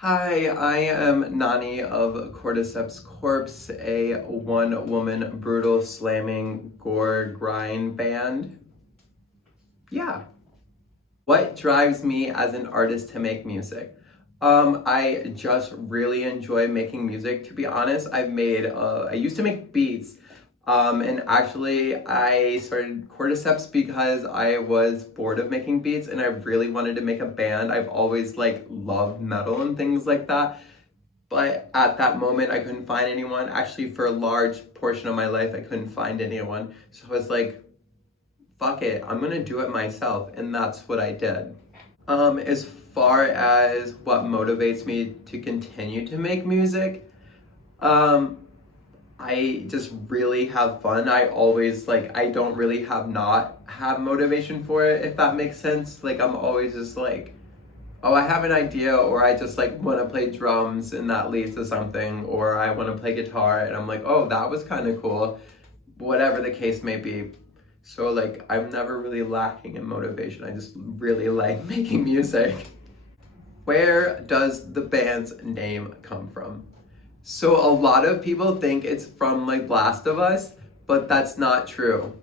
Hi, I am Nani of Cordyceps Corpse, a one-woman brutal slamming gore grind band. Yeah. What drives me as an artist to make music? I just really enjoy making music. To be honest, I used to make beats. And actually I started Cordyceps because I was bored of making beats and I really wanted to make a band. I've always loved metal and things like that. But at that moment, I couldn't find anyone. Actually, for a large portion of my life, I couldn't find anyone. So I was like, fuck it, I'm gonna do it myself. And that's what I did. As far as what motivates me to continue to make music, um, I just really have fun. I don't really not have motivation for it, if that makes sense. I'm always just oh, I have an idea, or I just want to play drums and that leads to something, or I want to play guitar and I'm like, oh, that was kind of cool. Whatever the case may be. So I'm never really lacking in motivation. I just really like making music. Where does the band's name come from? So a lot of people think it's from Last of Us, but that's not true.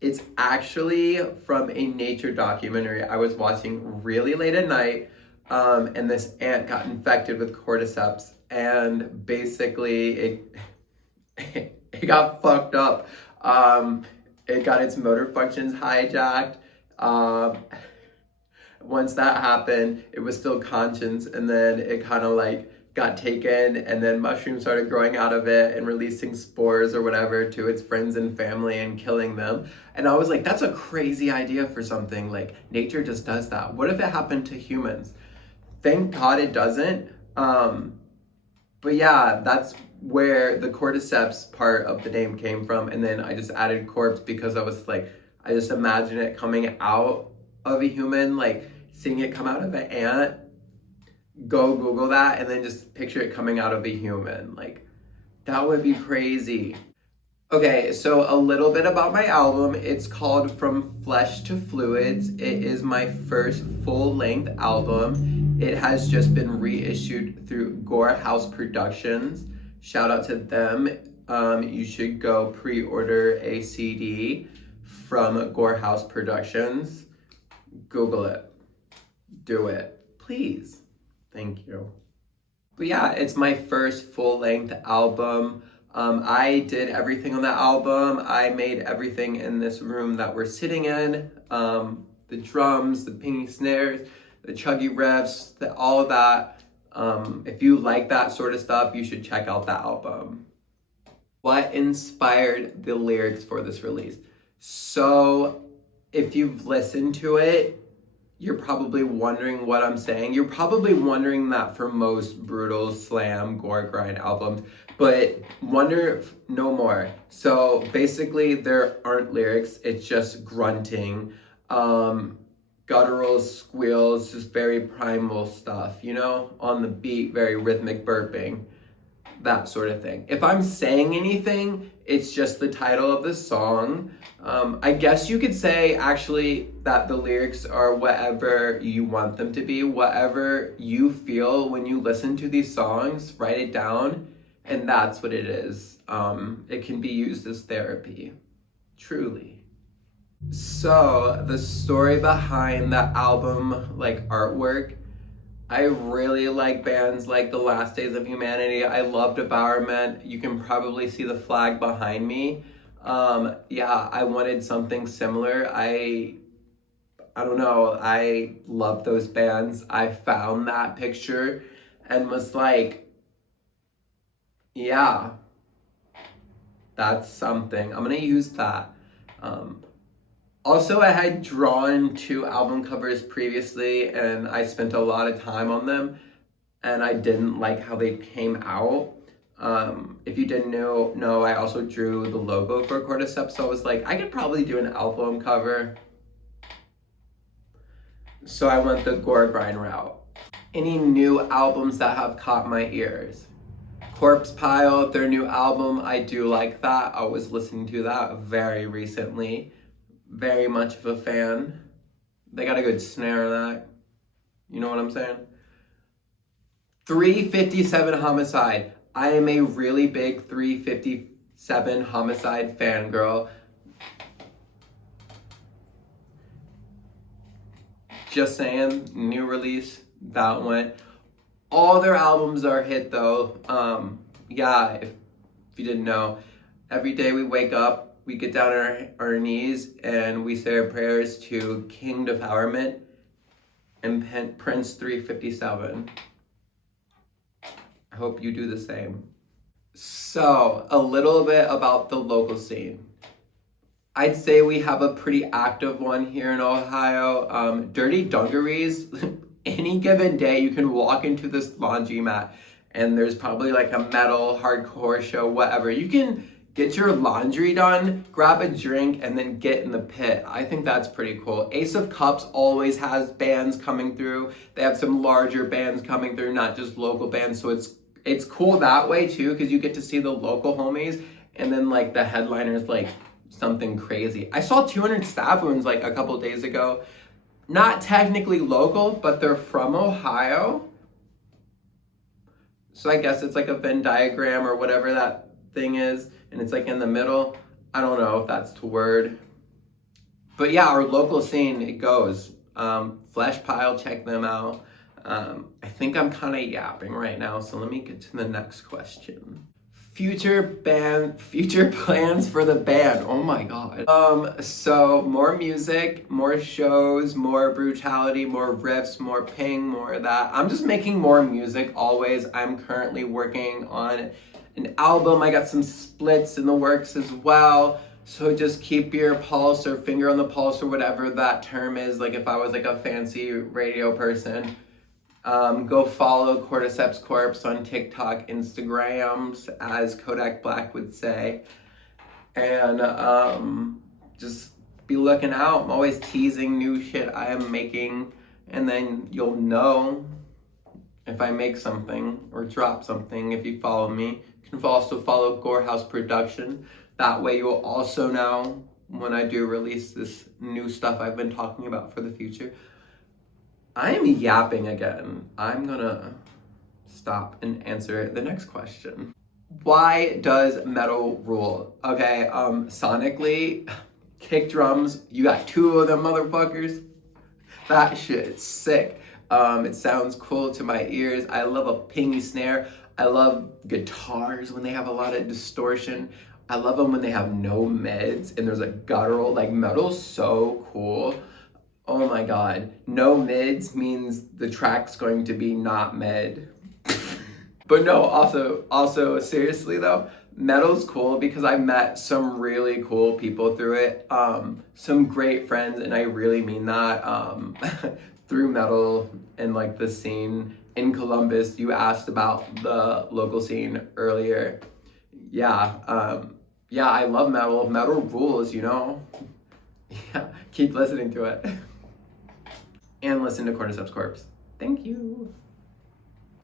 It's actually from a nature documentary I was watching really late at night, and this ant got infected with cordyceps, and basically it got fucked up. It got its motor functions hijacked. Once that happened, it was still conscious, and then it kind of got taken, and then mushrooms started growing out of it and releasing spores or whatever to its friends and family and killing them. And I was like, that's a crazy idea for something. Nature just does that. What if it happened to humans? Thank God it doesn't. But yeah, that's where the cordyceps part of the name came from. And then I just added corpse because I was I just imagine it coming out of a human, seeing it come out of an ant. Go Google that and then just picture it coming out of a human. That would be crazy. Okay, so a little bit about my album. It's called From Flesh to Fluids. It is my first full-length album. It has just been reissued through Gore House Productions. Shout out to them. You should go pre-order a CD from Gore House Productions. Google it. Do it, please. Thank you. But yeah, it's my first full-length album. I did everything on the album. I made everything in this room that we're sitting in. The drums, the pinging snares, the chuggy riffs, all of that. If you like that sort of stuff, you should check out the album. What inspired the lyrics for this release? So if you've listened to it, you're probably wondering what I'm saying. You're probably wondering that for most brutal slam gore grind albums, but wonder no more. So basically there aren't lyrics, it's just grunting, guttural squeals, just very primal stuff, on the beat, very rhythmic burping, that sort of thing. If I'm saying anything, it's just the title of the song. I guess you could say actually that the lyrics are whatever you want them to be, whatever you feel when you listen to these songs, write it down, and that's what it is. It can be used as therapy, truly. So the story behind the album, artwork, I really like bands like The Last Days of Humanity. I love Devourment. You can probably see the flag behind me. Yeah, I wanted something similar. I don't know, I love those bands. I found that picture and was yeah, that's something. I'm gonna use that. Also, I had drawn 2 album covers previously and I spent a lot of time on them and I didn't like how they came out. If you didn't know, I also drew the logo for Cordyceps, so I was I could probably do an album cover. So I went the gore grind route. Any new albums that have caught my ears? Corpse Pile, their new album, I do like that. I was listening to that very recently. Very much of a fan. They got a good snare in that. You know what I'm saying? 357 Homicide. I am a really big 357 Homicide fangirl. Just saying, new release, that one. All their albums are hit though. Yeah, if you didn't know, every day we wake up, we get down on our knees and we say our prayers to King Devourment and Prince 357. I hope you do the same. So, a little bit about the local scene. I'd say we have a pretty active one here in Ohio. Dirty Dungarees, any given day you can walk into this laundromat and there's probably like a metal, hardcore show, whatever. You can get your laundry done, grab a drink, and then get in the pit. I think that's pretty cool. Ace of Cups always has bands coming through. They have some larger bands coming through, not just local bands. So it's cool that way too, because you get to see the local homies, and then like the headliners like something crazy. I saw 200 Stab Wounds like a couple days ago. Not technically local, but they're from Ohio. So I guess it's like a Venn diagram or whatever that thing is, and it's like in the middle. I don't know if that's the word. But yeah, our local scene, it goes. Flesh Pile, check them out. I think I'm kind of yapping right now, so let me get to the next question. Future plans for the band. Oh my god. So more music, more shows, more brutality, more riffs, more ping, more of that. I'm just making more music always. I'm currently working on an album. I got some splits in the works as well. So just keep your pulse or finger on the pulse or whatever that term is. Like if I was like a fancy radio person. Go follow Cordyceps Corpse on TikTok, Instagrams, as Kodak Black would say. And just be looking out. I'm always teasing new shit I am making. And then you'll know if I make something or drop something if you follow me. You can also follow Gore House Productions. That way you'll also know when I do release this new stuff I've been talking about for the future. I am yapping again. I'm gonna stop and answer the next question. Why does metal rule? Okay, sonically, kick drums, you got two of them motherfuckers. That shit's sick. It sounds cool to my ears. I love a pingy snare. I love guitars when they have a lot of distortion. I love them when they have no mids and there's a guttural. Like, metal's so cool. Oh my god. No mids means the track's going to be not mid. But no, also seriously though, metal's cool because I met some really cool people through it. Some great friends, and I really mean that, through metal and like the scene in Columbus. You asked about the local scene earlier. Yeah, I love metal. Metal rules, you know? Yeah, keep listening to it. And listen to Cordyceps Corpse. Thank you.